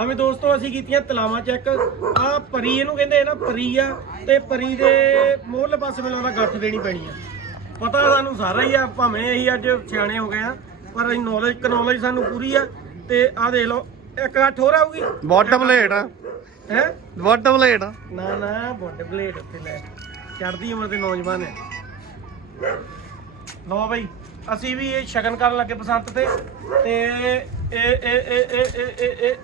ਆਵੇਂ ਦੋਸਤੋ ਅਸੀਂ ਕੀਤੀਆਂ ਤਲਾਵਾਂ ਚੈੱਕ ਆ ਪਰੀ ਇਹਨੂੰ ਕਹਿੰਦੇ ਨਾ ਪਰੀ ਆ ਤੇ ਪਰੀ ਦੇ ਮੋਹਰਲੇ ਪਾਸੇ ਮੈਨੂੰ ਲੱਗਦਾ ਗੱਠ ਦੇਣੀ ਪੈਣੀ ਆ। ਪਤਾ ਸਾਨੂੰ ਸਾਰਾ ਹੀ ਆ ਭਾਵੇਂ ਅਸੀਂ ਅੱਜ ਸਿਆਣੇ ਹੋ ਗਏ ਆ ਪਰ ਅਸੀਂ ਨੌਲੇਜ ਨੌਲੇਜ ਸਾਨੂੰ ਪੂਰੀ ਆ ਤੇ ਆ ਦੇਖ ਲਓ ਇੱਕ ਗੱਠ ਹੋਰ ਆਊਗੀ। ਬਾਟਮ ਪਲੇਟ ਆ। ਹੈ? ਬਾਟਮ ਪਲੇਟ ਆ। ਨਾ ਨਾ ਬੁੱਢ ਬਲੇਡ ਉੱਤੇ ਲੈ। ਚੜਦੀ ਉਮਰ ਦੇ ਨੌਜਵਾਨ ਹੈ ਲੋ ਬਈ ਅਸੀਂ ਵੀ ਇਹ ਸ਼ਗਨ ਕਰਨ ਲੱਗੇ ਬਸੰਤ ਤੇ ਤੇ ਇਹ ਇਹ ਇਹ ਇਹ ਇਹ ਇਹ ਇਹ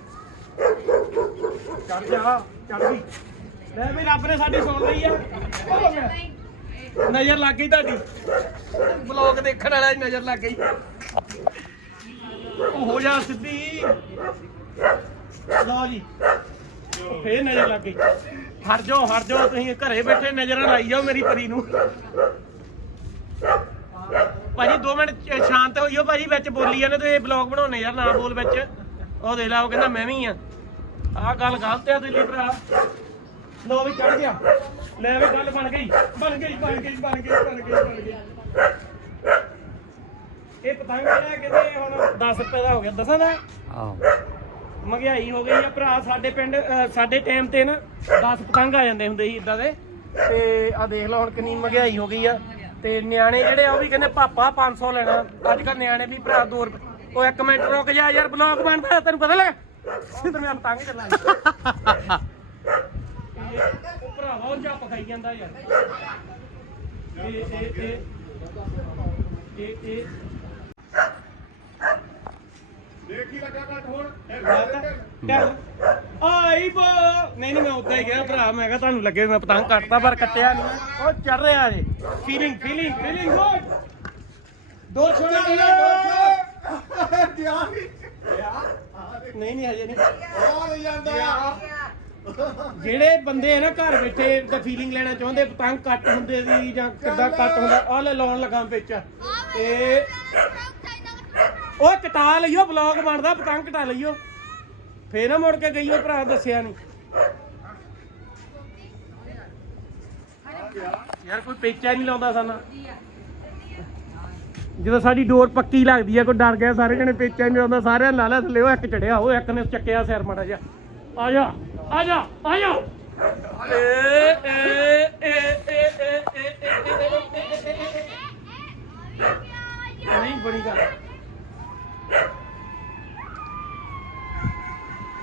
ਚੜ ਜਾ ਚੜ ਗਈ ਲੈ ਵੀ ਰੱਬ ਨੇ ਸਾਡੀ ਸੁਣ ਲਈ ਆ। ਨਜ਼ਰ ਲੱਗ ਗਈ ਤੁਹਾਡੀ। ਬਲੌਗ ਦੇਖਣ ਵਾਲਾ ਨਜ਼ਰ ਲੱਗ ਗਈ। ਉਹ ਹੋ ਜਾ ਸਿੱਧੀ। ਲਓ ਜੀ। ਫੇਰ ਨਜ਼ਰ ਲੱਗ ਗਈ। ਹਟ ਜਾਓ ਹਰ ਜਾਓ। ਤੁਸੀਂ ਘਰੇ ਬੈਠੇ ਨਜ਼ਰਾਂ ਲਾਈ ਜਾਓ ਮੇਰੀ ਪਰੀ ਨੂੰ। ਭਾਜੀ 2 ਮਿੰਟ ਸ਼ਾਂਤ ਹੋਈਓ ਭਾਜੀ, ਵਿੱਚ ਬੋਲੀ ਜਾਂਦੇ ਤੁਸੀਂ ਬਲੌਗ ਬਣਾਉਣੇ ਯਾਰ, ਨਾ ਬੋਲ ਵਿੱਚ। ਉਹ ਦੇ ਲਾ ਕਹਿੰਦਾ ਮੈਂ ਵੀ ਆ। ਆਹ ਗੱਲ ਗਲਤ ਆ ਦਿੱਲੀ ਭਰਾ। ਲੋ ਵੀ ਚੜ ਗਿਆ। ਲੈ ਵੀ ਗੱਲ ਬਣ ਗਈ। ਬਣ ਗਈ ਬਣ ਗਈ ਬਣ ਗਈ ਬਣ ਗਈ ਬਣ ਗਈ। ਇਹ ਪਤੰਗ ਜਿਹੜਾ ਕਹਿੰਦੇ ਹੁਣ 10 ਰੁਪਏ ਦਾ ਹੋ ਗਿਆ। ਦਸਾਂ ਦਾ ਆਹੋ। ਮਹਿੰਗਾਈ ਹੋ ਗਈ ਆ ਭਰਾ। ਸਾਡੇ ਪਿੰਡ ਅਹ ਸਾਡੇ ਟਾਈਮ ਤੇ ਨਾ 10 ਪਤੰਗ ਆ ਜਾਂਦੇ ਹੁੰਦੇ ਸੀ ਇਦਾਂ ਦੇ। ਤੇ ਆ ਦੇਖ ਲਓ ਹੁਣ ਕਿੰਨੀ ਮਹਿੰਗਾਈ ਹੋ ਗਈ ਆ। ਤੇ ਨਿਆਣੇ ਜਿਹੜੇ ਆ ਉਹ ਵੀ ਕਹਿੰਦੇ ਪਾਪਾ 500 ਲੈਣਾ। ਅੱਜ ਕੱਲ ਨਿਆਣੇ ਵੀ ਭਰਾ 2 ਰੁਪਏ ਉਹ ਇੱਕ ਮਿੰਟ ਰੁਕ ਜਾ ਯਾਰ ਬਲੌਗ ਬਣਦਾ ਤੈਨੂੰ ਪਤਾ ਲੱਗ ਮੈਂ ਪਤੰਗ ਚੱਲਾਂ ਉਹ ਭਰਾਵਾ ਉਹ ਜੱਪ ਖਾਈ ਜਾਂਦਾ ਯਾਰ। ਇਹ ਇਹ ਇਹ ਇਹ ਇਹ ਦੇਖੀ ਲੱਗਾ ਘੱਟ ਹੁਣ। ਚੱਲ ਆਈ ਬੋ। ਨਹੀਂ ਨਹੀਂ ਮੈਂ ਉਦਾਂ ਹੀ ਗਿਆ ਭਰਾ ਮੈਂ ਕਿਹਾ ਤੁਹਾਨੂੰ ਲੱਗੇ ਮੈਂ ਪਤੰਗ ਕੱਟਦਾ ਪਰ ਕੱਟਿਆ ਨਹੀਂ ਉਹ ਚੜ ਰਿਹਾ ਜੇ। ਫੀਲਿੰਗ ਫੀਲਿੰਗ ਫੀਲਿੰਗ ਗੁੱਡ ਦੋ ਛੋੜੇ ਨਹੀਂ ਨਹੀਂ ਹਜੇ ਨਹੀਂ। ਹੋਰ ਜਾਂਦਾ ਜਿਹੜੇ ਬੰਦੇ ਆ ਨਾ ਘਰ ਬੈਠੇ ਤਾਂ ਫੀਲਿੰਗ ਲੈਣਾ ਚਾਹੁੰਦੇ ਪਤੰਗ ਕੱਟ ਹੁੰਦੇ ਸੀ ਜਾਂ ਕਿੱਦਾਂ ਕੱਟ ਹੁੰਦਾ ਆਹ ਲੈ ਲਾਉਣ ਲੱਗਾ ਵਿੱਚ। ਤੇ ਉਹ ਕਟਾ ਲਈਓ ਬਲੌਗ ਬਣਦਾ ਪਤੰਗ ਕਟਾ ਲਈਓ। ਫੇਰ ਨਾ ਮੁੜ ਕੇ ਗਈਓ ਭਰਾ ਦੱਸਿਆ ਨਹੀਂ ਯਾਰ ਕੋਈ ਪੇਚਾ ਨਹੀਂ ਲਾਉਂਦਾ ਸਾਨਾ। ਜਦੋਂ ਸਾਡੀ ਡੋਰ ਪੱਕੀ ਲੱਗਦੀ ਆ ਕੋਈ ਡਰ ਗਿਆ ਸਾਰੇ ਜਣੇ ਪੇਚਾ ਨਹੀਂ ਲਾਉਂਦਾ ਸਾਰਿਆਂ ਨੇ ਲਾ ਲਿਆ ਥੱਲੇ ਉਹ ਇੱਕ ਚੜਿਆ ਉਹ ਇੱਕ ਨੇ ਚੱਕਿਆ ਸਿਰ ਮੜਾ ਜਾ ਆ ਜਾ ਆ ਜਾ ਆ ਜਾ ਏ ਏ ਏ ਏ ਏ ਨਹੀਂ ਬੜੀ ਗੱਲ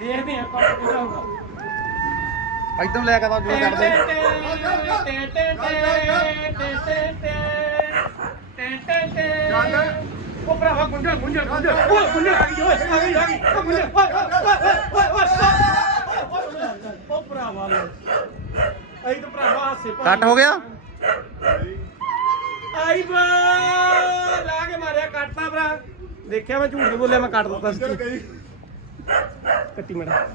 ਦੇਖਦੇ ਆ ਕੌਣ ਕਿਹੜਾ ਹੋਊਗਾ ਇੱਕਦਮ ਲੈ ਕੇ ਤਾਂ ਜੋ ਕਰਦੇ ਉਹ ਭਰਾਵਾ ਗੁੰਝਲ ਗੁੰਝਲ ਗੁੰਝਲ ਓਏ ਗੁੰਝਲ ਆ ਗਈ ਓਏ ਆ ਗਈ ਆ ਗਈ ਓ ਗੁੰਝਲ ਓਏ ਓਏ ਓਏ ਓਏ ਉਹ ਭਰਾਵਾ ਲੈ ਅਈ ਤਾਂ ਭਰਾਵਾ ਹਾਸੇ ਪਾ ਕੱਟ ਹੋ ਗਿਆ ਆਈ ਬਾ ਲਾ ਕੇ ਮਾਰਿਆ ਕੱਟਤਾ ਭਰਾ ਦੇਖਿਆ ਮੈਂ ਝੂਠ ਨਹੀਂ ਬੋਲਿਆ ਮੈਂ ਕੱਟ ਦਿੱਤਾ ਸੱਚੀ ਕੱਟੀ ਮੜਾ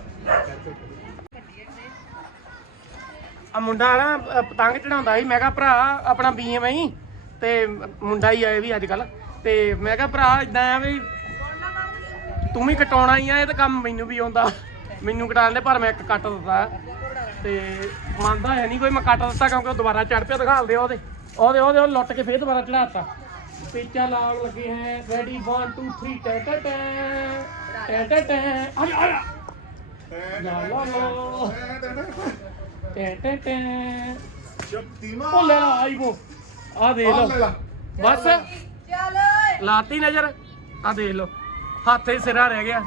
ਆ ਮੁੰਡਾ ਨਾ ਪਤੰਗ ਚੜਾਉਂਦਾ ਸੀ ਮੈਂ ਕਿਹਾ ਭਰਾ ਆਪਣਾ ਬੀਐਮ ਹੀ ਤੇ ਮੁੰਡਾ ਹੀ ਆਏ ਵੀ ਅੱਜ ਕੱਲ ਤੇ ਮੈਂ ਕਿਹਾ ਭਰਾ ਇਦਾਂ ਆ ਵੀ ਤੂੰ ਵੀ ਕਟਾਉਣਾ ਹੀ ਆ ਇਹ ਤਾਂ ਕੰਮ ਮੈਨੂੰ ਵੀ ਆਉਂਦਾ। ਮੈਨੂੰ ਕਟਾ ਲੈਂਦੇ ਪਰ ਮੈਂ ਇੱਕ ਕੱਟ ਦਿੱਤਾ। ਤੇ ਮੰਨਦਾ ਹੈ ਨਹੀਂ ਕੋਈ ਮੈਂ ਕੱਟ ਦਿੱਤਾ ਕਿਉਂਕਿ ਉਹ ਦੁਬਾਰਾ ਚੜ ਪਿਆ ਦਿਖਾਲਦੇ ਉਹਦੇ। ਉਹਦੇ ਉਹਦੇ ਉਹ ਲੁੱਟ ਕੇ ਫੇਰ ਦੁਬਾਰਾ ਚੜਾਤਾ ਪੇਚਾ ਲਾਉਣ ਲੱਗੇ ਹੈ ਰੈਡੀ 1 2 3 ਟੈ ਟੈ ਟੈ ਟੈ ਟੈ ਟੈ। ਆ ਜਾ ਆ ਜਾ ਲਾ ਲਾ ਲਾ। ਟੈ ਟੈ ਟੈ ਸ਼ਕਤੀਮਾਨ ਉਹ ਲੈ ਲਾ ਆਈ ਬੋ। ਆ ਦੇਖ ਆਹ ਲੈ ਲਓ ਲਾ। ਬਸ। ਲਾਤੀ ਨਜ਼ਰ। ਆ ਦੇਖ ਲਓ। ਹੱਥੇ ਸਿਰਾ ਰਹਿ ਗਿਆ।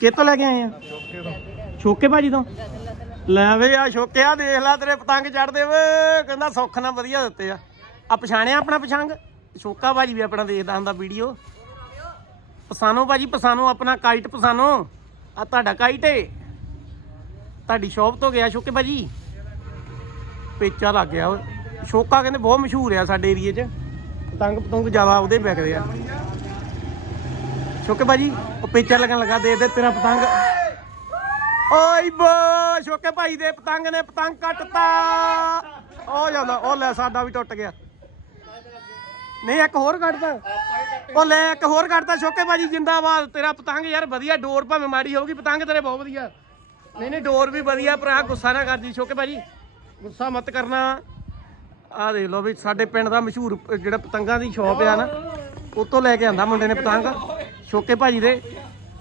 ਕਿੱਥੋਂ ਲੈ ਕੇ ਆਏ ਆ? ਛੋਕੇ ਭਾਜੀ ਤੋਂ। ਲੈ ਵੇ ਆ ਛੋਕਿਆ ਦੇਖ ਲੈ ਤੇਰੇ ਪਤੰਗ ਚੜਦੇ ਵੇ। ਕਹਿੰਦਾ ਸੁੱਖ ਨਾਲ ਵਧੀਆ ਦਿੱਤੇ ਆ। ਆ ਪਛਾਣਿਆ ਆਪਣਾ ਪਛੰਗ? ਛੋਕਾ ਭਾਜੀ ਵੀ ਆਪਣਾ ਦੇਖਦਾ ਹੁੰਦਾ ਵੀਡੀਓ। ਪਸਾਨੋ ਭਾਜੀ ਪਸਾਨੋ ਆਪਣਾ ਕਾਈਟ ਪਸਾਨੋ। ਆ ਤੁਹਾਡਾ ਕਾਈਟ ਏ। ਤੁਹਾਡੀ ਸ਼ੌਪ ਤੋਂ ਗਿਆ ਛੋਕੇ ਭਾਜੀ। ਪੇਚਾ ਲੱਗ ਗਿਆ। ਸ਼ੋਕਾ ਕਹਿੰਦੇ ਬਹੁਤ ਮਸ਼ਹੂਰ ਆ ਸਾਡੇ ਏਰੀਏ 'ਚ। ਪਤੰਗ ਪਤੰਗ ਜ਼ਿਆਦਾ ਉਹਦੇ ਵਿਕਦੇ ਆ। ਸ਼ੋਕੇ ਭਾਜੀ, ਉਹ ਪੇਚਾ ਲੱਗਣ ਲੱਗਾ, ਦੇ ਦੇ ਤੇਰਾ ਪਤੰਗ। ਓਏ ਬੋ, ਸ਼ੋਕੇ ਭਾਈ ਦੇ ਪਤੰਗ ਨੇ ਪਤੰਗ ਕੱਟਤਾ। ਉਹ ਜਾਂਦਾ, ਉਹ ਲੈ ਸਾਡਾ ਵੀ ਟੁੱਟ ਗਿਆ। ਨਹੀਂ, ਇੱਕ ਹੋਰ ਕੱਟਦਾ। ਉਹ ਲੈ, ਇੱਕ ਹੋਰ ਕੱਟਦਾ ਸ਼ੋਕੇ ਭਾਜੀ, ਜਿੰਦਾਬਾਦ। ਤੇਰਾ ਪਤੰਗ ਯਾਰ ਵਧੀਆ, ਡੋਰ ਭਾਵੇਂ ਮਾੜੀ ਹੋਊਗੀ, ਪਤੰਗ ਤੇਰੇ ਬਹੁਤ ਵਧੀਆ। ਨਹੀਂ ਨਹੀਂ, ਡੋਰ ਵੀ ਵਧੀਆ, ਭਰਾ ਗੁੱਸਾ ਨਾ ਕਰਦੀ ਸ਼ੋਕੇ ਭਾਜੀ। ਗੁੱਸਾ ਮਤ ਕਰਨਾ। ਆ ਦੇਖ ਲਓ ਵੀ ਸਾਡੇ ਪਿੰਡ ਦਾ ਮਸ਼ਹੂਰ, ਜਿਹੜਾ ਪਤੰਗਾਂ ਦੀ ਸ਼ਾਪ ਆ ਨਾ ਉਤੋਂ ਲੈ ਕੇ ਆਂਦਾ ਮੁੰਡੇ ਨੇ ਪਤੰਗ। ਸ਼ੋਕੇ ਭਾਜੀ ਦੇ।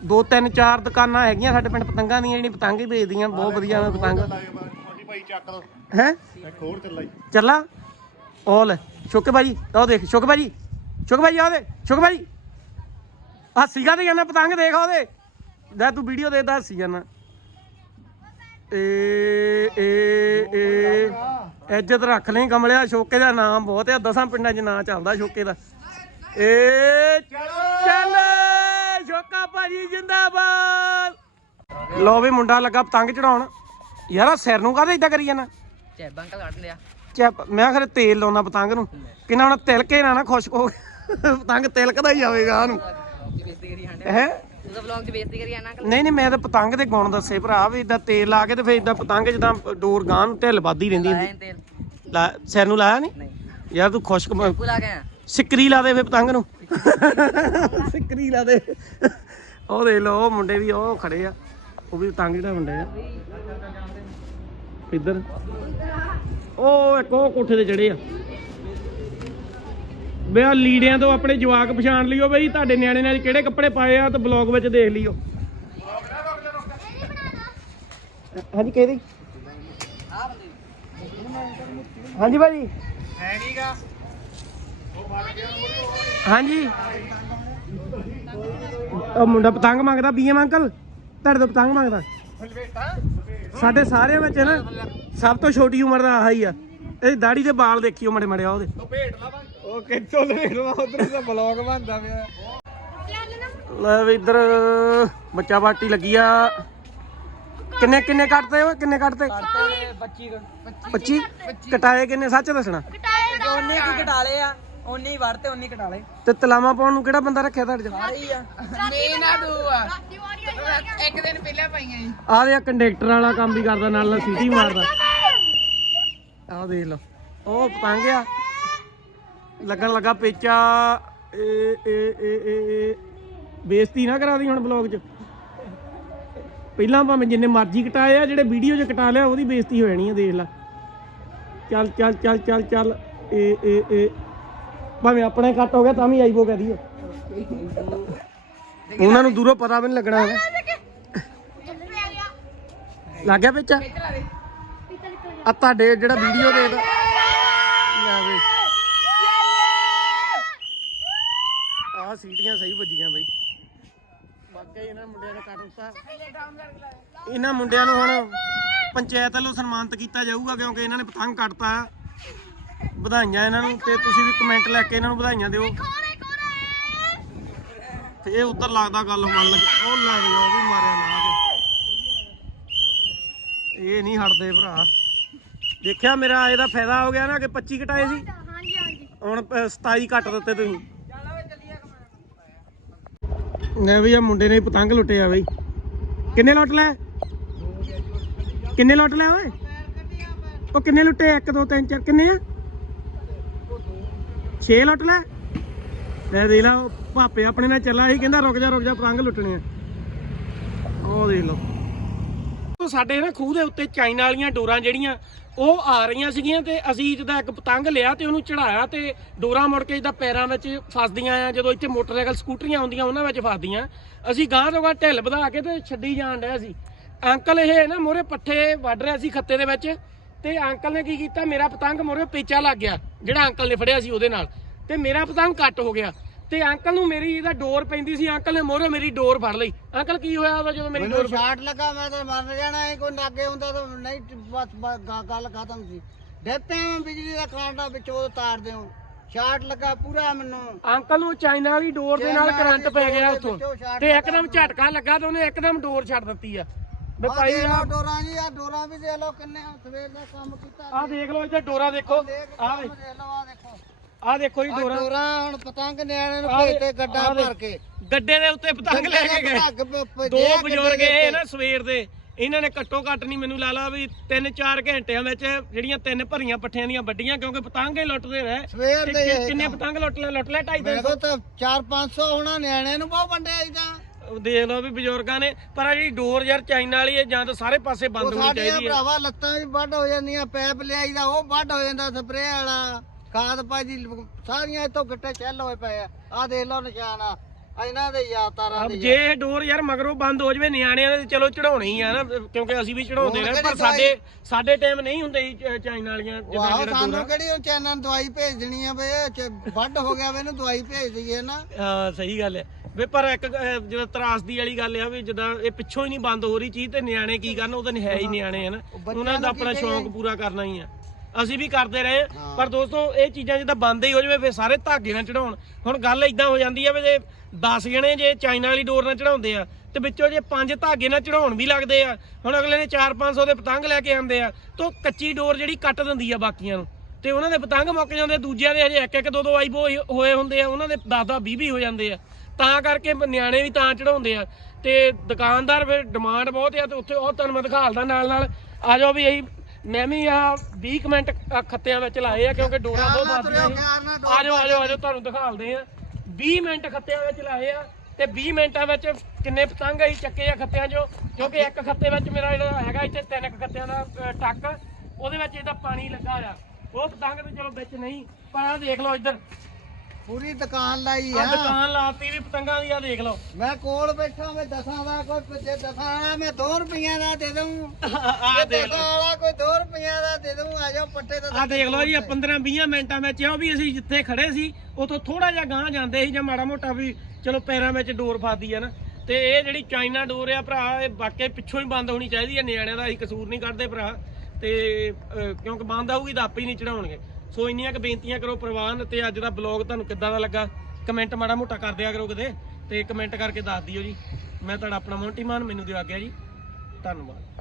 ਦੋ, ਤਿੰਨ, ਚਾਰ ਦੁਕਾਨਾਂ ਹੈਗੀਆਂ ਸਾਡੇ ਪਿੰਡ ਪਤੰਗਾਂ ਦੀਆਂ ਜਿਹੜੀ ਪਤੰਗ ਹੀ ਵੇਚਦੀਆਂ, ਬਹੁਤ ਵਧੀਆ ਨੇ ਪਤੰਗ। ਛੋਟੀ ਭਾਈ ਚੱਕ ਲਓ ਹੈ? ਇੱਕ ਹੋਰ ਚੱਲਾ ਈ ਚੱਲਾ ਸ਼ੁਕ ਭਾਜੀ, ਉਹ ਦੇਖ, ਸ਼ੁਕ ਭਾਜੀ ਸ਼ੁਕ ਭਾਜੀ ਆ ਦੇ ਸ਼ੁਕ ਭਾਜੀ। ਹੱਸੀ ਕਾ ਤੇ ਜਾਂਦਾ ਪਤੰਗ, ਦੇਖ ਉਹਦੇ। ਲੈ ਤੂੰ ਵੀਡੀਓ ਦੇਖਦਾ, ਹੱਸੀ ਜਾਂਦਾ ਏ ਏ ਏ। ਇੱਜ਼ਤ ਰੱਖ ਲਈ ਕਮਲਿਆ ਸ਼ੋਕੇ ਦਾ ਨਾਮ ਬਹੁਤ ਹੈ ਦਸਾਂ ਪਿੰਡਾਂ 'ਚ ਨਾਂ ਚੱਲਦਾ ਸ਼ੋਕੇ ਦਾ। ਏ ਚੱਲ! ਸ਼ੋਕਾ ਭਾਜੀ ਜਿੰਦਾਬਾਦ! ਲੋ ਵੀ ਮੁੰਡਾ ਲੱਗਾ ਪਤੰਗ ਚੜਾਉਣ। ਯਾਰ ਸਿਰ ਨੂੰ ਕਾਹਦੇ ਇਦਾਂ ਕਰੀ ਜਾਂਦਾ ਚੈਬ ਅੰਕਲ ਕੱਢ ਲਿਆ। ਚੱਪ ਮੈਂ ਖਰੇ ਤੇਲ ਲਾਉਣਾ ਪਤੰਗ ਨੂੰ। ਕਿੰਨਾ ਹੁਣ ਤਿਲਕੇ ਨਾ ਨਾ ਖੁਸ਼ਕ ਹੋ ਪਤੰਗ ਤਿਲਕਦਾ ਹੀ ਜਾਵੇਗਾ ਉਹਨੂੰ ਹੈ? ਉਹਦਾ ਵਲੌਗ 'ਚ ਬੇਇੱਜ਼ਤੀ ਕਰੀ ਜਾਣਾ ਅੰਕਲ ਨਹੀਂ ਨਹੀਂ ਮੈਂ ਤਾਂ ਪਤੰਗ ਦੇ ਗੁਣ ਦੱਸੇ ਭਰਾ ਵੀ ਇਦਾਂ ਤੇਲ ਲਾ ਕੇ ਤੇ ਫੇਰ ਇਦਾਂ ਪਤੰਗ ਜਿੱਦਾਂ ਡੋਰ ਗਾਂ ਨੂੰ ਢਿੱਲ ਵੱਧਦੀ ਰਹਿੰਦੀ ਹੁੰਦੀ। ਤੇਲ। ਲਾ ਸਿਰ ਨੂੰ ਲਾਇਆ ਨਹੀਂ ਨਹੀਂ। ਯਾਰ ਤੂੰ ਖੁਸ਼ਕ ਮ- ਭੁਲਾ ਗਿਆ ਸਿੱਕਰੀ ਲਾ ਦੇ ਫੇ ਪਤੰਗ ਨੂੰ। ਸਿੱਕਰੀ ਲਾ ਦੇ। ਉਹ ਦੇ ਲੋ ਉਹ ਮੁੰਡੇ ਵੀ ਉਹ ਖੜੇ ਆ। ਉਹ ਵੀ ਪਤੰਗ ਜਿਹੜਾ ਮੁੰਡੇ ਆ। ਇੱਧਰ। ਉਹ ਇੱਕ ਉਹ ਕੋਠੇ ਤੇ ਚੜੇ ਆ। ਬਿਆ ਲੀੜਿਆਂ ਤੋਂ ਆਪਣੇ ਜਵਾਕ ਪਛਾਣ ਲਿਓ ਬਈ, ਤੁਹਾਡੇ ਨਿਆਣੇ ਨੇ ਕਿਹੜੇ ਕੱਪੜੇ ਪਾਏ ਆ, ਤਾਂ ਬਲੌਗ ਵਿੱਚ ਦੇਖ ਲਿਓ। ਹਾਂਜੀ, ਕਿਹਦੀ? ਹਾਂਜੀ ਭਾਜੀ। ਹੈ ਨਹੀਂਗਾ ਹਾਂਜੀ। ਉਹ ਮੁੰਡਾ ਪਤੰਗ ਮੰਗਦਾ ਬੀਐਮ ਅੰਕਲ? ਤੁਹਾਡੇ ਤੋਂ ਪਤੰਗ ਮੰਗਦਾ। ਸਾਡੇ ਸਾਰਿਆਂ ਵਿੱਚ ਨਾ ਸਭ ਤੋਂ ਛੋਟੀ ਉਮਰ ਦਾ ਆਹੀ ਆ। ਇਹ ਦਾੜੀ ਦੇ ਵਾਲ ਦੇਖਿਓ ਮੜੇ ਮੜੇ ਆ ਉਹਦੇ ਉਹ ਕਿੱਥੋਂ ਲੈਣਾ ਉਧਰ ਦਾ ਬਲੌਗ ਬਣਦਾ ਪਿਆ। ਲੈ ਵੀ ਇੱਧਰ ਬੱਚਾ ਪਾਰਟੀ ਲੱਗੀ ਆ। ਕਿੰਨੇ ਕਿੰਨੇ ਕੱਟਦੇ ਓਏ? ਕਿੰਨੇ ਕੱਟਦੇ 25 ਕਟਾਏ ਕਿੰਨੇ? ਸੱਚ ਦੱਸਣਾ। ਉਹਨੇ ਕੀ ਕਟਾ ਲਏ ਆ? ਉਹਨੇ ਹੀ ਵੜਤੇ ਉਹਨੇ ਕਟਾ ਲਏ। ਤੇ ਤਲਾਮਾ ਪਾਉਣ ਨੂੰ ਕਿਹੜਾ ਬੰਦਾ ਰੱਖਿਆ ਤੁਹਾਡੇ ਸਾਰੀ ਆ। ਆ ਦੇ ਕੰਡਕਟਰ ਵਾਲਾ ਕੰਮ ਵੀ ਕਰਦਾ ਨਾਲ ਨਾਲ ਸੀਟੀ ਮਾਰਦਾ। ਆਹ ਦੇਖ ਲਓ। ਉਹ ਪਤੰਗ ਆ। ਲੱਗਣ ਲੱਗਾ ਪੇਚਾ। ਏ ਏ ਏ ਏ ਬੇਇੱਜ਼ਤੀ ਨਾ ਕਰਾ ਦੀ ਹੁਣ ਬਲੌਗ 'ਚ। ਪਹਿਲਾਂ ਭਾਵੇਂ ਜਿੰਨੇ ਮਰਜ਼ੀ ਕਟਾਏ ਆ ਜਿਹੜੇ ਵੀਡੀਓ 'ਚ ਕਟਾ ਲਿਆ ਉਹਦੀ ਬੇਇੱਜ਼ਤੀ ਹੋ ਜਾਣੀ ਆ ਦੇਖ ਲੈ। ਚੱਲ ਚੱਲ ਚੱਲ ਚੱਲ ਚੱਲ। ਏ ਏ ਏ। ਭਾਵੇਂ ਆਪਣੇ ਕੱਟ ਹੋ ਗਿਆ ਤਾਂ ਵੀ ਆਈਬੋ ਕਹਿ ਦਿਓ ਉਹਨਾਂ ਨੂੰ ਦੂਰੋਂ ਪਤਾ ਵੀ ਨਹੀਂ ਲੱਗਣਾ। ਹੈਗਾ ਲੱਗ ਗਿਆ ਵਿੱਚ ਆ ਤੁਹਾਡੇ ਜਿਹੜਾ ਵੀਡੀਓ ਦੇਖਦਾ ਲੈ ਵੇ। ਆ ਸੀਟੀਆਂ ਸਹੀ ਵੱਜੀਆਂ ਬਈ। ਵਾਕਈ ਇਹਨਾਂ ਮੁੰਡਿਆਂ ਨੇ ਕੱਟ ਦਿੱਤਾ। ਇਹਨਾਂ ਮੁੰਡਿਆਂ ਨੂੰ ਹੁਣ ਪੰਚਾਇਤ ਵੱਲੋਂ ਸਨਮਾਨਿਤ ਕੀਤਾ ਜਾਊਗਾ ਕਿਉਂਕਿ ਇਹਨਾਂ ਨੇ ਪਤੰਗ ਕੱਟਤਾ। ਵਧਾਈਆਂ ਇਹਨਾਂ ਨੂੰ ਤੇ ਤੁਸੀਂ ਵੀ ਕਮੈਂਟ ਲੈ ਕੇ ਇਹਨਾਂ ਨੂੰ ਵਧਾਈਆਂ ਦਿਓ। ਤੇ ਇਹ ਉੱਧਰ ਲੱਗਦਾ ਗੱਲ ਮੰਨ ਲੱਗੇ ਉਹ ਲੈ ਵੀ, ਉਹ ਵੀ ਮਾਰਿਆ ਨਾ ਇਹ ਨਹੀਂ ਹਟਦੇ ਭਰਾ। ਦੇਖਿਆ ਮੇਰਾ ਇਹਦਾ ਫਾਇਦਾ ਹੋ ਗਿਆ ਨਾ ਕਿ 25 ਕਟਾਏ ਸੀ। ਹੁਣ ਪ- 27 ਕੱਟ ਦਿੱਤੇ ਤੁਸੀਂ। ਨੇ ਵੀ ਆ ਮੁੰਡੇ ਨੇ ਪਤੰਗ ਲੁੱਟਿਆ ਬਈ। ਕਿੰਨੇ ਲੁੱਟ ਲੈ ਕਿੰਨੇ ਲੁੱਟ ਲਿਆ ਓਏ? ਉਹ ਕਿੰਨੇ ਲੁੱਟੇ 1 2 3 4 ਕਿੰਨੇ ਆ? 6 ਲੁੱਟ ਲੈ ਲੈ ਦੇਖ ਲਾ ਉਹ ਭਾਪੇ ਆਪਣੇ ਨਾਲ ਚੱਲਾ ਸੀ ਕਹਿੰਦਾ ਰੁਕ ਜਾ ਰੁਕ ਜਾ ਪਤੰਗ ਲੁੱਟਣੇ ਆ। ਉਹ ਦੇਖ ਲਓ। ਸਾਡੇ ਨਾ ਖੂਹ ਦੇ ਉੱਤੇ ਚਾਈਨਾ ਵਾਲੀਆਂ ਡੋਰਾਂ ਜਿਹੜੀਆਂ ਉਹ ਆ ਰਹੀਆਂ ਸੀਗੀਆਂ ਤੇ ਅਸੀਂ ਜਿੱਦਾਂ ਇੱਕ ਪਤੰਗ ਲਿਆ ਤੇ ਉਹਨੂੰ ਚੜਾਇਆ ਤੇ ਡੋਰਾਂ ਮੁੜ ਕੇ ਜਿੱਦਾਂ ਪੈਰਾਂ ਵਿੱਚ ਫਸਦੀਆਂ ਆ, ਜਦੋਂ ਇੱਥੇ ਮੋਟਰਸਾਈਕਲ, ਸਕੂਟਰੀਆਂ ਆਉਂਦੀਆਂ, ਉਹਨਾਂ ਵਿੱਚ ਫਸਦੀਆਂ। ਅਸੀਂ ਗਾਂਹ ਤੋਂ ਗਾਂਹ ਢਿੱਲ ਵਧਾ ਕੇ ਤੇ ਛੱਡੀ ਜਾਣ ਰਿਹਾ ਸੀ। ਅੰਕਲ ਇਹ ਨਾ ਮੋਰੇ ਪੱਠੇ ਵੱਢ ਰਿਹਾ ਸੀ ਖੱਤੇ ਦੇ ਵਿੱਚ ਤੇ ਅੰਕਲ ਨੇ ਕੀ ਕੀਤਾ, ਮੇਰਾ ਪਤੰਗ ਮੋਰੇ ਪੇਚਾ ਲੱਗ ਗਿਆ, ਜਿਹੜਾ ਅੰਕਲ ਨੇ ਫੜਿਆ ਸੀ ਉਹਦੇ ਨਾਲ। ਤੇ ਮੇਰਾ ਪਤੰਗ ਕੱਟ ਹੋ ਗਿਆ। ਤੇ ਅੰਕਲ ਨੂੰ ਮੇਰੀ ਇਹਦਾ ਡੋਰ ਪੈਂਦੀ ਸੀ ਅੰਕਲ ਨੇ ਮੋਰੇ ਮੇਰੀ ਡੋਰ ਫੜ ਲਈ। ਅੰਕਲ ਕੀ ਹੋਇਆ ਉਹਦਾ ਜਦੋਂ ਮੇਰੀ ਡੋਰ ਸ਼ਾਟ ਲੱਗਾ ਮੈਂ ਤਾਂ ਮਰ ਜਾਣਾ ਸੀ ਕੋਈ ਲਾਗੇ ਹੁੰਦਾ ਤਾਂ ਨਹੀਂ ਬਸ ਗ- ਗੱਲ ਖਤਮ ਸੀ। ਡੇਪੇ ਮੈਂ ਬਿਜਲੀ ਦਾ ਕਾਂਟਾ ਵਿੱਚੋਂ ਤਾਰ ਦਿਓ। ਸ਼ਾਟ ਲੱਗਾ ਪੂਰਾ ਮੈਨੂੰ। ਅੰਕਲ ਨੂੰ ਚਾਈਨਾ ਵਾਲੀ ਡੋਰ ਦੇ ਨਾਲ ਚਾਈਨਾ ਕਰੰਟ ਪੈ ਗਿਆ ਦੇ ਉੱਥੋਂ। ਵਿੱਚੋਂ ਸ਼ਾਟ ਤੇ ਇੱਕਦਮ ਝਟਕਾ ਲੱਗਾ ਤੇ ਉਹਨੇ ਇੱਕਦਮ ਡੋਰ ਛੱਡ ਦਿੱਤੀ ਆ। ਵੀ ਆ ਭਾਈ ਦੇਖ ਲਓ ਡੋਰਾਂ ਜੀ ਆ ਡੋਰਾਂ ਵੀ ਦੇਖ ਲਓ ਕਿੰਨੇ ਸਵੇਰ ਦਾ ਕੰਮ ਕੀਤਾ ਆਹ ਦੇਖ ਲਓ ਇੱਥੇ ਡੋਰਾ ਦੇਖੋ। ਦੇਖ ਆਹ ਕੰਮ ਦੇਖ ਲਓ ਆ ਦੇਖੋ। ਆਹ ਦੇਖੋ ਜੀ ਆ ਡੋਰਾ ਡੋਰਾਂ ਹੁਣ ਪਤੰਗ ਨਿਆਣੇ ਨੂੰ ਆਹ ਗੱਡਾ ਆਹ ਦੇਖ। ਭਰ ਕੇ ਗੱਡੇ ਦੇ ਉੱਤੇ ਪਤੰਗ ਲੈ ਕੇ ਗਏ ਪਤੰਗ ਦੋ ਬਜ਼ੁਰਗ ਇਹ। ਨਾ ਸਵੇਰ ਦੇ ਇਹਨਾਂ ਨੇ ਘੱਟੋ ਘੱਟ ਨਹੀਂ ਮੈਨੂੰ ਲਾ ਲਾ ਵੀ 3-4 ਘੰਟਿਆਂ ਵਿੱਚ ਜਿਹੜੀਆਂ ਤਿੰਨ ਭਰੀਆਂ ਪੱਠਿਆਂ ਦੀਆਂ ਵੱਡੀਆਂ ਕਿਉਂਕਿ ਪਤੰਗ ਹੀ ਲੁੱਟਦੇ ਰਹੇ ਸਵੇਰ ਤੇ ਦੇ ਇਹ ਕਿੰਨੇ ਕੰਮ। ਪਤੰਗ ਲੁੱਟ ਲੈ ਲੁੱਟ ਲੈ 2.5 ਮੇਰੇ ਕੋਲ ਤਾਂ 4-500 ਹੋਣਾ ਨਿਆਣੇ ਨੂੰ ਬਹੁਤ ਵੰਡਿਆ ਇਦਾਂ ਉਹ ਦੇਖ ਲਓ ਵੀ ਬਜ਼ੁਰਗਾਂ ਨੇ ਪਰ ਆ ਜਿਹੜੀ ਡੋਰ ਯਾਰ ਚਾਈਨਾ ਵਾਲੀ ਹੈ ਜਾਂ ਤਾਂ ਸਾਰੇ ਪਾਸੇ ਬੰਦ ਉਹ ਹੋਣੀ ਸਾਡੀਆਂ ਚਾਹੀਦੀ ਹੈ ਭਰਾਵਾ ਲੱਤਾਂ ਵੀ ਵੱਢ ਹੋ ਜਾਂਦੀਆਂ ਪੈਪ ਲਿਆਈਦਾ ਉਹ ਵੱਢ ਹੋ ਜਾਂਦਾ ਸਪਰੇਅ ਵਾਲਾ ਖਾਦ ਭਾਜੀ ਸਾਰੀਆਂ ਇਤੋਂ ਗਿੱਟੇ ਚੱਲ ਹੋਏ ਪਏ ਆ। ਆਹ ਦੇਖ ਲਓ ਨਿਸ਼ਾਨ ਆ। ਇਹਨਾਂ ਦੇ ਯਾਰ ਤਾਰਾਂ ਅਬ ਦੇ ਜੇ ਇਹ ਡੋਰ ਯਾਰ ਮਗਰੋਂ ਬੰਦ ਹੋ ਜਵੇ ਨਿਆਣਿਆਂ ਨੇ ਤੇ ਚਲੋ ਚੜਾਉਣੀ ਆ ਨਾ ਕਿਉਂਕਿ ਅਸੀਂ ਵੀ ਚੜਾਉਂਦੇ ਹੋਰ ਰਹੇ ਪਰ ਕਿਹੜੀ ਸਾਡੇ ਸਾਡੇ ਟਾਈਮ ਨਹੀਂ ਹੁੰਦੇ ਸੀ ਚ- ਚਾਈਨਾ ਵਾਲੀਆਂ ਵਾਹ ਜਿਹੜਾ ਸਾਨੂੰ ਡੋਰਾ ਕਿਹੜੀ ਉਹ ਚੈਨਲ ਦਵਾਈ ਭੇਜ ਦੇਣੀ ਆ ਵੇ ਇਹ ਚ ਵੱਡ ਹੋ ਗਿਆ ਵੇ ਇਹਨੂੰ ਦਵਾਈ ਭੇਜ ਦਈਏ ਨਾ। ਹਾਂ ਸਹੀ ਗੱਲ ਹੈ ਵੇ ਪਰ ਇੱਕ ਅਹ, ਜਦੋਂ ਤਰਾਸਦੀ ਵਾਲੀ ਗੱਲ ਆ ਵੀ ਜਿੱਦਾਂ ਇਹ ਪਿੱਛੋਂ ਹੀ ਨਹੀਂ ਬੰਦ ਹੋ ਰਹੀ ਚੀਜ਼ ਤੇ ਨਿਆਣੇ ਕੀ ਕਰਨ ਉਹ ਤਾਂ ਹੈ ਹੀ ਨਿਆਣੇ ਹਨ ਉਹਨਾਂ ਦਾ ਆਪਣਾ ਸ਼ੌਂਕ? ਪੂਰਾ ਕਰਨਾ ਹੀ ਆ। ਅਸੀਂ ਵੀ ਕਰਦੇ ਰਹੇ। ਪਰ ਦੋਸਤੋ ਇਹ ਚੀਜ਼ਾਂ ਜਿੱਦਾਂ ਬੰਦ ਹੀ ਹੋ ਜਾਵੇ ਫਿਰ ਸਾਰੇ ਧਾਗੇ ਨਾਲ ਚੜਾਉਣ। ਹੁਣ ਗੱਲ ਇਦਾਂ ਹੋ ਜਾਂਦੀ ਆ ਵੀ ਜੇ 10 ਜਣੇ ਜੇ ਚਾਈਨਾ ਵਾਲੀ ਡੋਰ ਨਾਲ ਚੜਾਉਂਦੇ ਆ ਤੇ ਵਿੱਚੋਂ ਜੇ ਪੰਜ ਧਾਗੇ ਨਾਲ ਚੜਾਉਣ ਵੀ ਲੱਗਦੇ ਆ ਹੁਣ ਅਗਲੇ ਨੇ 4-500 ਦੇ ਪਤੰਗ ਲੈ ਕੇ ਆਉਂਦੇ ਆ ਤਾਂ ਕੱਚੀ ਡੋਰ ਜਿਹੜੀ ਕੱਟ ਦਿੰਦੀ ਆ ਬਾਕੀਆਂ ਨੂੰ। ਤੇ ਉਹਨਾਂ ਦੇ ਪਤੰਗ ਮੁੱਕ ਜਾਂਦੇ ਦੂਜਿਆਂ ਦੇ ਹਜੇ ਇੱਕ ਇੱਕ ਦੋ ਦੋ ਵਾਈਬ ਹੋਏ ਹੁੰਦੇ ਆ ਉਹਨਾਂ ਦੇ 10-10 20 ਹੋ ਜਾਂਦੇ ਆ। ਤਾਂ ਕਰਕੇ ਨਿਆਣੇ ਵੀ ਤਾਂ ਚੜਾਉਂਦੇ ਆ। ਤੇ ਦੁਕਾਨਦਾਰ ਫਿਰ ਡਿਮਾਂਡ ਬਹੁਤ ਆ ਤੇ ਉੱਥੇ ਉਹ ਤੁਹਾਨੂੰ ਮੈਂ ਦਿਖਾਲਦਾ ਨਾਲ ਨਾਲ ਆ ਜਾਓ ਵੀ ਇਹੀ ਮੈਂ ਵੀ ਆ 20 ਕੁ ਮਿੰਟ ਖੱਤਿਆਂ ਵਿੱਚ ਲਾਏ ਆ ਕਿਉਂਕਿ ਡੋਰਾਂ ਬਹੁਤ ਸੀ ਆ ਜਾਓ ਆ ਜਾਓ ਆ ਜਾਓ ਤੁਹਾਨੂੰ ਦਿਖਾਲਦੇ ਆ। 20 ਮਿੰਟ ਖੱਤਿਆਂ ਵਿੱਚ ਲਾਏ ਆ ਤੇ 20 ਮਿੰਟਾਂ ਵਿੱਚ ਕਿੰਨੇ ਪਤੰਗ ਅਸੀਂ ਚੱਕੇ ਆ ਖੱਤਿਆਂ 'ਚੋਂ? ਕਿਉਂਕਿ ਇੱਕ ਖੱਤੇ ਵਿੱਚ ਮੇਰਾ ਜਿਹੜਾ ਹੈਗਾ ਇੱਥੇ ਤਿੰਨ ਕੁ ਖੱਤਿਆਂ ਦਾ ਟੱਕ। ਉਹਦੇ ਵਿੱਚ ਇਹਦਾ ਪਾਣੀ ਲੱਗਾ ਆ ਉਹ ਪਤੰਗ ਤੇ ਚਲੋ ਵਿੱਚ ਨਹੀਂ ਪਰ ਆ ਦੇਖ ਲਓ ਇੱਧਰ। ਪੂਰੀ ਦੁਕਾਨ ਲਾਈ ਆ ਆ। ਦੁਕਾਨ ਲਾਤੀ ਵੀ ਪਤੰਗਾਂ ਦੀ ਆ ਦੇਖ ਲਓ। ਮੈਂ ਕੋਲ ਬੈਠਾ ਮੈਂ ਦਸਾਂ ਦਾ ਕੋਈ ਪਿੱਛੇ ਦਸਾਂ ਵਾਲਾ ਮੈਂ 2 ਰੁਪਈਆਂ ਦਾ ਦੇ ਦਊਂ। ਆ ਦੇਖ ਦਸਾਂ ਲਓ। ਵਾਲਾ ਕੋਈ 2 ਰੁਪਈਆਂ ਦਾ ਦੇ ਦਊਂ ਆ ਜਾਓ ਪੱਟੇ ਤੇ ਆ ਦੇਖ ਲਓ ਜੀ 15 20 ਮਿੰਟਾਂ ਵਿੱਚ ਉਹ ਵੀ ਅਸੀਂ ਜਿੱਥੇ ਖੜੇ ਸੀ ਉਥੋਂ ਥੋੜਾ ਜਿਹਾ ਗਾਂਹ ਜਾਂਦੇ ਸੀ ਜਾਂ ਮਾੜਾ ਮੋਟਾ ਵੀ ਚਲੋ ਪੈਰਾਂ ਵਿੱਚ ਡੋਰ ਫਾਦੀ ਆ ਨਾ। ਤੇ ਇਹ ਜਿਹੜੀ ਚਾਈਨਾ ਡੋਰ ਆ ਭਰਾ ਇਹ ਵਾਕਈ ਪਿੱਛੋਂ ਹੀ ਬੰਦ ਹੋਣੀ ਚਾਹੀਦੀ ਹੈ ਨਿਆਣਿਆਂ ਦਾ ਅਸੀਂ ਕਸੂਰ ਨਹੀਂ ਕੱਢਦੇ ਭਰਾ। ਤੇ ਅਹ, ਕਿਉਂਕਿ ਬੰਦ ਆਊਗੀ ਤਾਂ ਆਪੇ ਹੀ ਨਹੀਂ ਚੜਾਉਣਗੇ ਸੋ ਇੰਨੀਆਂ ਕੁ ਬੇਨਤੀਆਂ ਕਰੋ ਪ੍ਰਵਾਨ ਤੇ ਅੱਜ ਦਾ ਬਲੌਗ ਤੁਹਾਨੂੰ ਕਿੱਦਾਂ ਦਾ ਲੱਗਾ? ਕਮੈਂਟ ਮਾੜਾ ਮੋਟਾ ਕਰ ਦਿਆ ਕਰੋ ਕਿਤੇ ਤੇ ਕਮੈਂਟ ਕਰਕੇ ਦੱਸ ਦਿਓ ਜੀ। ਮੈਂ ਤੁਹਾਡਾ ਆਪਣਾ ਮੋਂਟੀ ਮਾਨ, ਮੈਨੂੰ ਦਿਓ ਆਗਿਆ ਜੀ। ਧੰਨਵਾਦ।